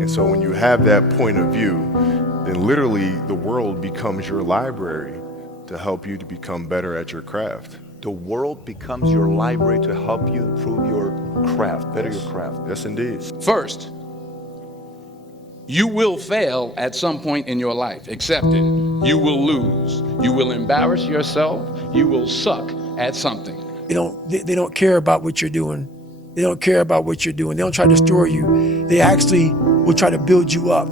And so when you have that point of view, then literally the world becomes your library to help you to become better at your craft. The world becomes your library to help you improve your craft, better your craft. Yes, indeed. First, you will fail at some point in your life. Accept it. You will lose. You will embarrass yourself. You will suck at something. They don't care about what you're doing. They don't care about what you're doing. They don't try to destroy you. They actually will try to build you up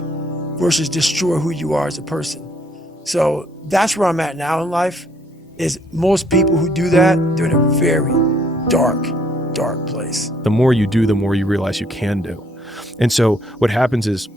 versus destroy who you are as a person. So that's where I'm at now in life, is most people who do that, they're in a very dark, dark place. The more you do, the more you realize you can do. And so what happens is,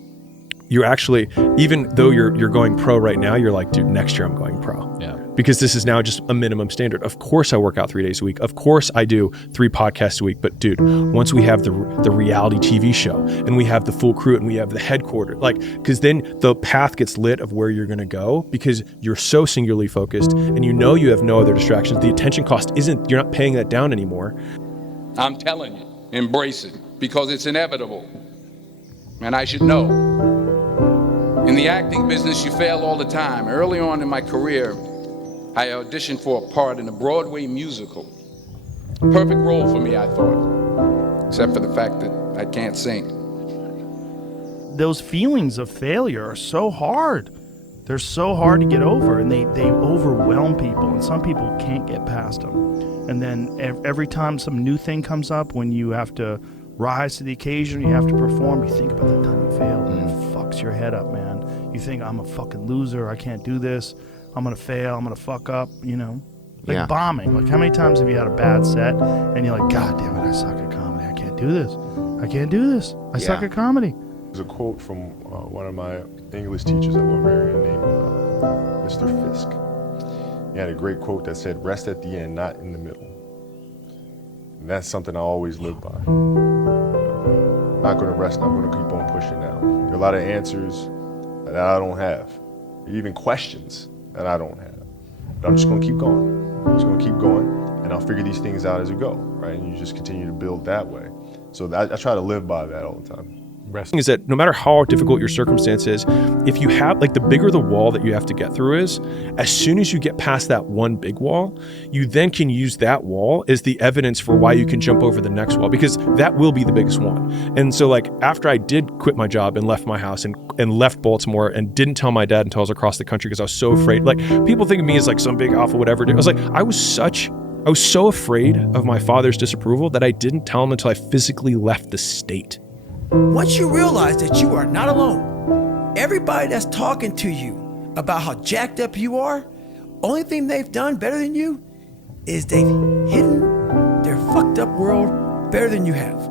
you're actually, even though you're going pro right now, you're like, dude, next year I'm going pro. Yeah. Because this is now just a minimum standard. Of course I work out 3 days a week. Of course I do 3 podcasts a week. But dude, once we have the reality TV show and we have the full crew and we have the headquarters, like, because then the path gets lit of where you're going to go, because you're so singularly focused and you know you have no other distractions. The attention cost isn't, you're not paying that down anymore. I'm telling you, embrace it, because it's inevitable. And I should know. In the acting business, you fail all the time. Early on in my career, I auditioned for a part in a Broadway musical. Perfect role for me, I thought, except for the fact that I can't sing. Those feelings of failure are so hard. They're so hard to get over, and they overwhelm people, and some people can't get past them. And then every time some new thing comes up, when you have to rise to the occasion, you have to perform, you think about that time you failed, and it fucks your head up, man. You think, I'm a fucking loser, I can't do this, I'm gonna fail, I'm gonna fuck up, you know? Like bombing. Like, how many times have you had a bad set and you're like, God damn it, I suck at comedy, I can't do this. I can't do this. I suck at comedy. There's a quote from one of my English teachers at BERAYEN named Mr. Fisk. He had a great quote that said, rest at the end, not in the middle. And that's something I always live by. I'm not gonna rest, I'm gonna keep on pushing now. There are a lot of answers that I don't have, even questions that I don't have. But I'm just gonna keep going. I'm just gonna keep going, and I'll figure these things out as we go, right? And you just continue to build that way. So I try to live by that all the time. Is that no matter how difficult your circumstance is, if you have, like, the bigger the wall that you have to get through is, as soon as you get past that one big wall, you then can use that wall as the evidence for why you can jump over the next wall, because that will be the biggest one. And so, like, after I did quit my job and left my house and left Baltimore and didn't tell my dad until I was across the country because I was so afraid, like, people think of me as like some big alpha whatever. I was like, I was so afraid of my father's disapproval that I didn't tell him until I physically left the state. Once you realize that you are not alone, everybody that's talking to you about how jacked up you are, only thing they've done better than you is they've hidden their fucked up world better than you have.